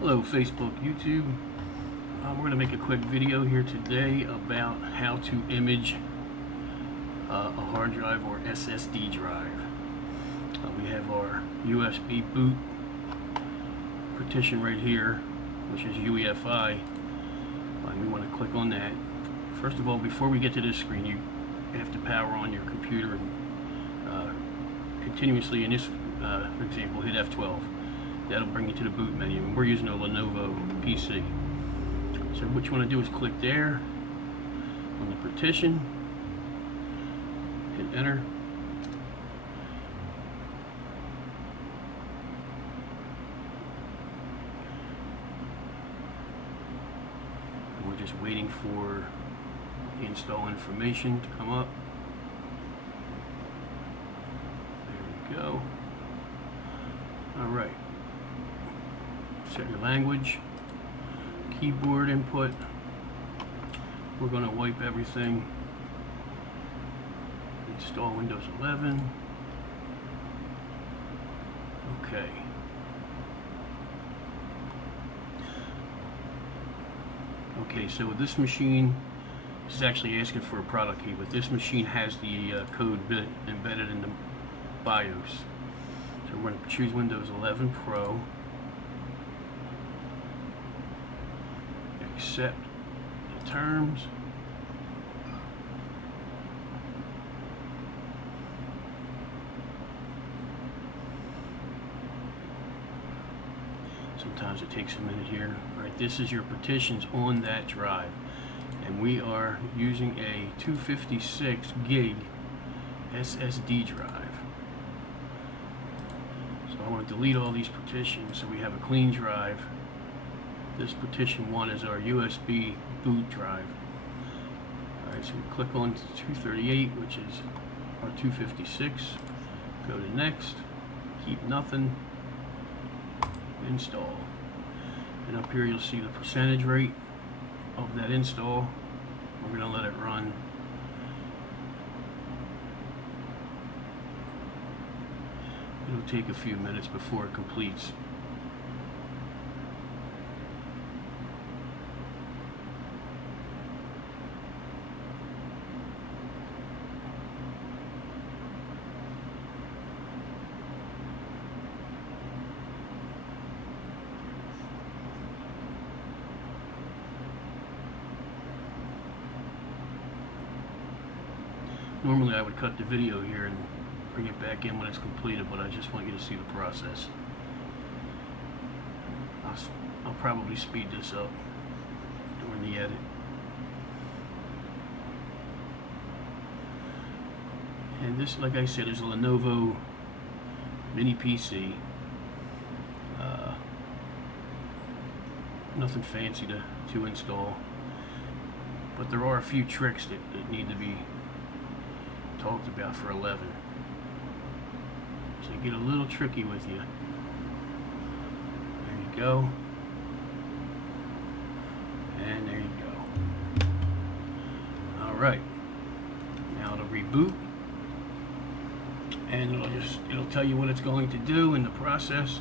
Hello Facebook, YouTube. We're going to make a quick video here today about how to image a hard drive or SSD drive. We have our USB boot partition right here, which is UEFI, and we want to click on that. First of all, before we get to this screen, you have to power on your computer and continuously, in this for example, hit F12. That'll bring you to the boot menu, and we're using a Lenovo PC. So what you want to do is click there on the partition, hit enter, and we're just waiting for the install information to come up. There we go. Alright. Set your language, keyboard input. We're going to wipe everything. Install Windows 11. Okay. Okay, so with this machine, this is actually asking for a product key, but this machine has the code embedded in the BIOS. So we're going to choose Windows 11 Pro. Accept the terms. Sometimes it takes a minute here. All right, this is your partitions on that drive, and we are using a 256 gig SSD drive. So I want to delete all these partitions so we have a clean drive. This partition 1 is our USB boot drive. Alright, so we click on 238, which is our 256. Go to next, keep nothing, install. And up here you'll see the percentage rate of that install. We're going to let it run. It'll take a few minutes before it completes. Normally I would cut the video here and bring it back in when it's completed, but I just want you to see the process. I'll probably speed this up during the edit. And this, like I said, is a Lenovo mini PC. Nothing fancy to install, but there are a few tricks that need to be talked about for 11. So get a little tricky with you. There you go. And there you go. Alright. Now it'll reboot. And it'll tell you what it's going to do in the process.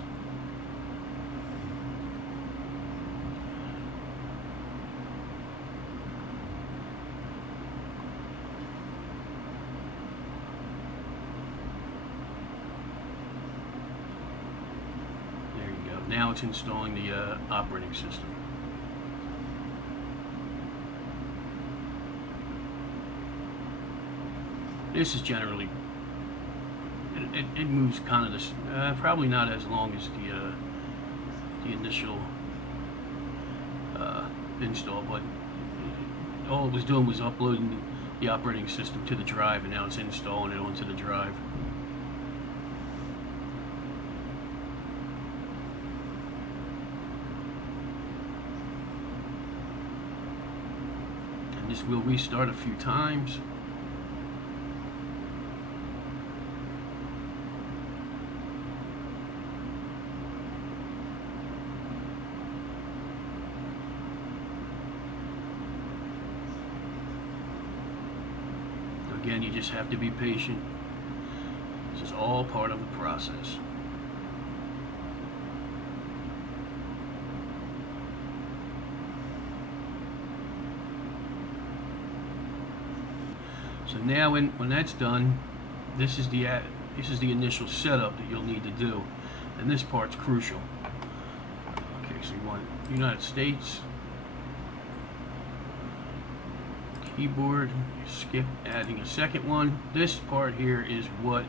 Now it's installing the operating system. This is generally, it moves kind of this, probably not as long as the initial install, but all it was doing was uploading the operating system to the drive, and now it's installing it onto the drive. This will restart a few times. Again, you just have to be patient. This is all part of the process. So now when that's done, this is the initial setup that you'll need to do, and this part's crucial. Okay, so you want United States, keyboard, skip adding a second one. This part here is what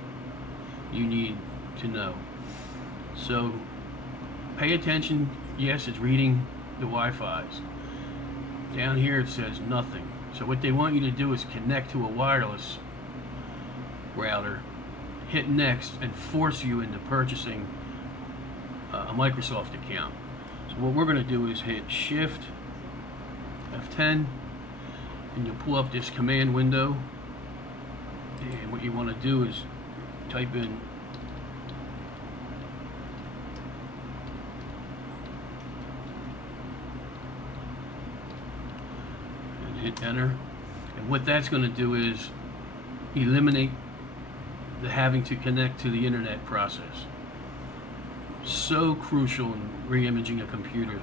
you need to know. So pay attention. Yes, it's reading the Wi-Fi's. Down here it says nothing. So what they want you to do is connect to a wireless router, hit next, and force you into purchasing a Microsoft account. So what we're going to do is hit Shift F10, and you'll pull up this command window, and what you want to do is type in and hit enter. And what that's going to do is eliminate the having to connect to the internet process. So crucial in re-imaging a computer,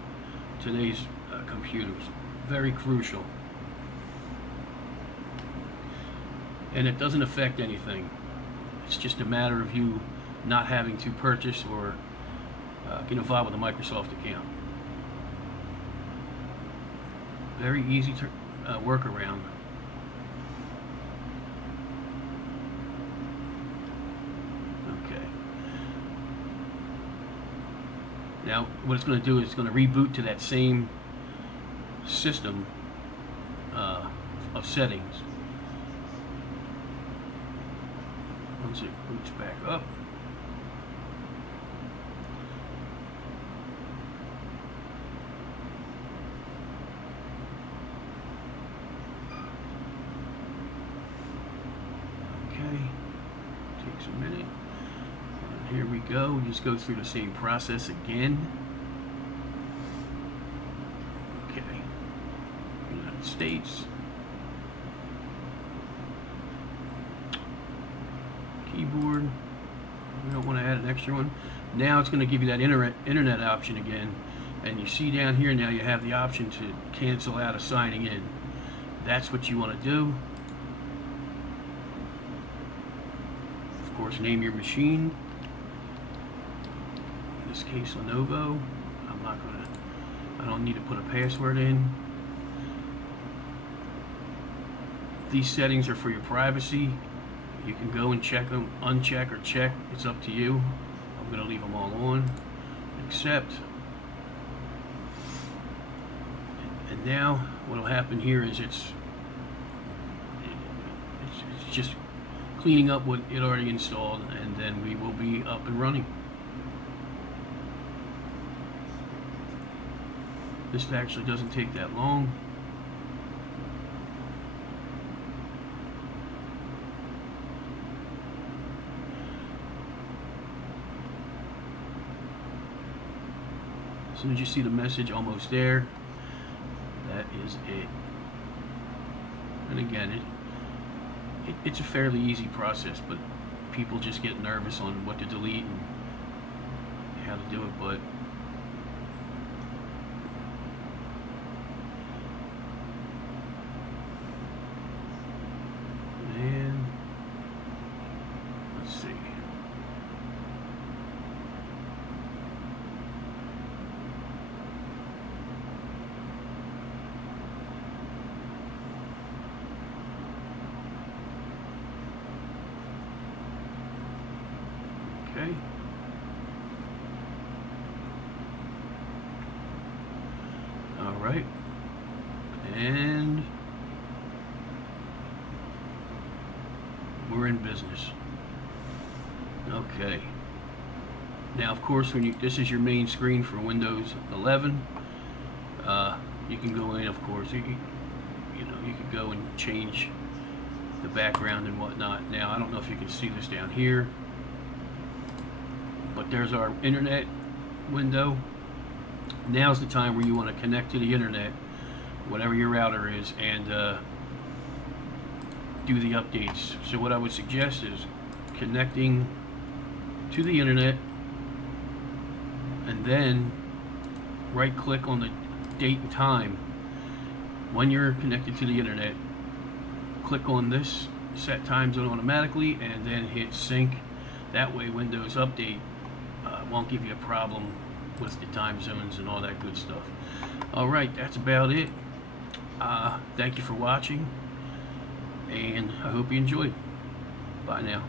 today's computers, very crucial. And it doesn't affect anything. It's just a matter of you not having to purchase or get involved with a Microsoft account. Very easy to workaround. Okay. Now, what it's going to do is it's going to reboot to that same system of settings. Once it boots back up, okay, takes a minute. And here we go. We just go through the same process again. Okay, United States. Keyboard. We don't want to add an extra one. Now it's going to give you that internet option again, and you see down here now you have the option to cancel out of signing in. That's what you want to do. Of course, name your machine. In this case, Lenovo. I don't need to put a password in. These settings are for your privacy. You can go and check them, uncheck or check. It's up to you. I'm going to leave them all on. Accept. And now what will happen here is it's just cleaning up what it already installed, and then we will be up and running. This actually doesn't take that long. As soon as you see the message almost there, that is it. And again, it's a fairly easy process, but people just get nervous on what to delete and how to do it. But and let's see. Okay. All right. And we're in business. Okay. Now, of course, this is your main screen for Windows 11. You can go in, of course. You could go and change the background and whatnot. Now, I don't know if you can see this down here, but there's our internet window. Now's the time where you want to connect to the internet, whatever your router is, and do the updates. So what I would suggest is connecting to the internet, and then right click on the date and time when you're connected to the internet. Click on this set time zone automatically, and then hit sync. That way Windows Update won't give you a problem with the time zones and all that good stuff. Alright, that's about it. Thank you for watching, and I hope you enjoyed. Bye now.